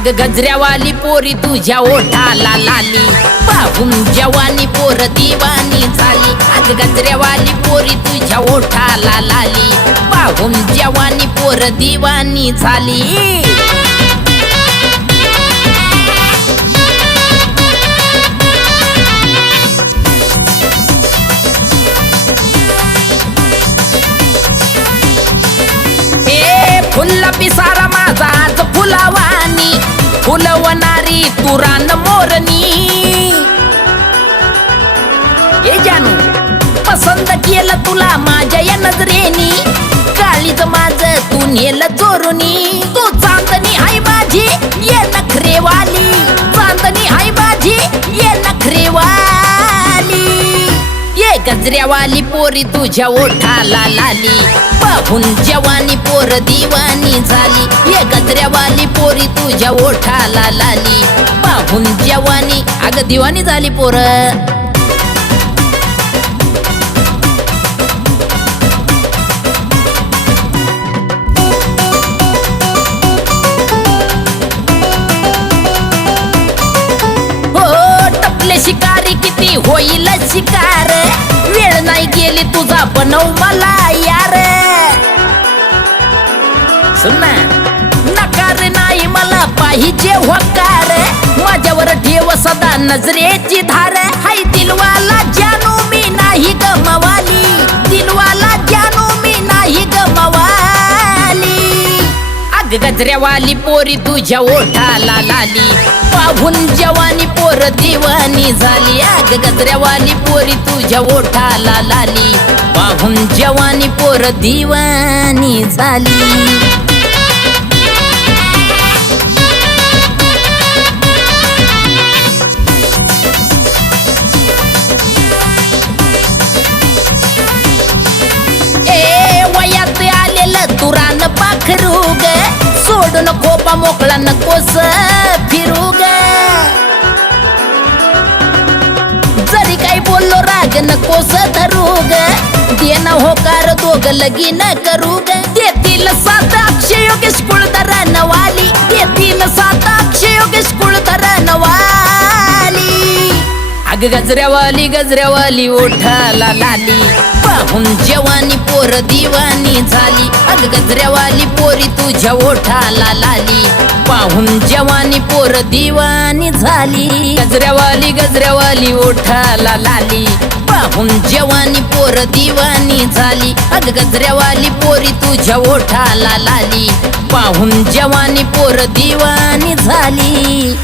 अग गजऱ्यावाली पोरी तुझ्या ओठाला लाली, पाहून जवानी पोर दिवानी झाली। अग गजऱ्यावाली पोरी तुझ्या ओठाला लाली, पाहून जवानी पोर दिवानी झाली। फुल्ला पिसारा माझा आज फुलावानी, फुलवणारी तुरान मोरनी। ए जानू पसंत केलं तुला माझ्या या नजरेनी, काळीच माझं तू नेलं चोरुनी। तू चांदणी हाय माझी ये नखरेवाली, चांदणी हाय माझी ये नखरेवाली। ये गजऱ्यावाली पोरी तुझ्या ओठाला लाली, पाहून जवानी पोर दिवानी झाली। ये गजऱ्यावाली पोरी तुझ्या ओठाला लाली, पाहून जवानी अग दिवानी झाली पोर। हो टपले शिकारी किती होईल शिकार, वेळ नाही गेली तुझा बनव मला यार। सुन नकार नाही मला पाहिजे होकार, माझ्यावर ठेव सदा नजरेची धार। हाय दिलवाला जानू मी नाही गमवाली, दिलवाला जानू मी नाही गमवाली। अग गजऱ्यावाली पोरी तुझ्या ओठाला लाली, पाहून जवानी पोर दिवानी झाली। अग गजऱ्यावाली पोरी तुझ्या ओठाला लाली, पाहून जवानी पोर दिवानी झाली। तुरान पाखरू ग सोडून खोपा मोकळा नकोस फिरू ग, जरी काही बोललो राग नकोस धरू ग। देणं होकार दोघ लगीन करू ग, देतील सात अक्षय योगेश कुळधर नवाली, देतील सात अक्षय योगेश कुळधर नवाली। अग गजऱ्यावाली गजऱ्यावाली ओठाला लाली, पाहून जवानी पोर दिवानी झाली। अग गजऱ्यावाली पोरी तुझ्या ओठाला लाली, पाहून जवानी पोर दिवानी झाली। गजऱ्यावाली गजऱ्यावाली ओठाला लाली, पाहून जवानी पोर दिवानी झाली। अग गजऱ्यावाली पोरी तुझ्या ओठाला लाली, पाहून जवानी पोर दिवानी झाली।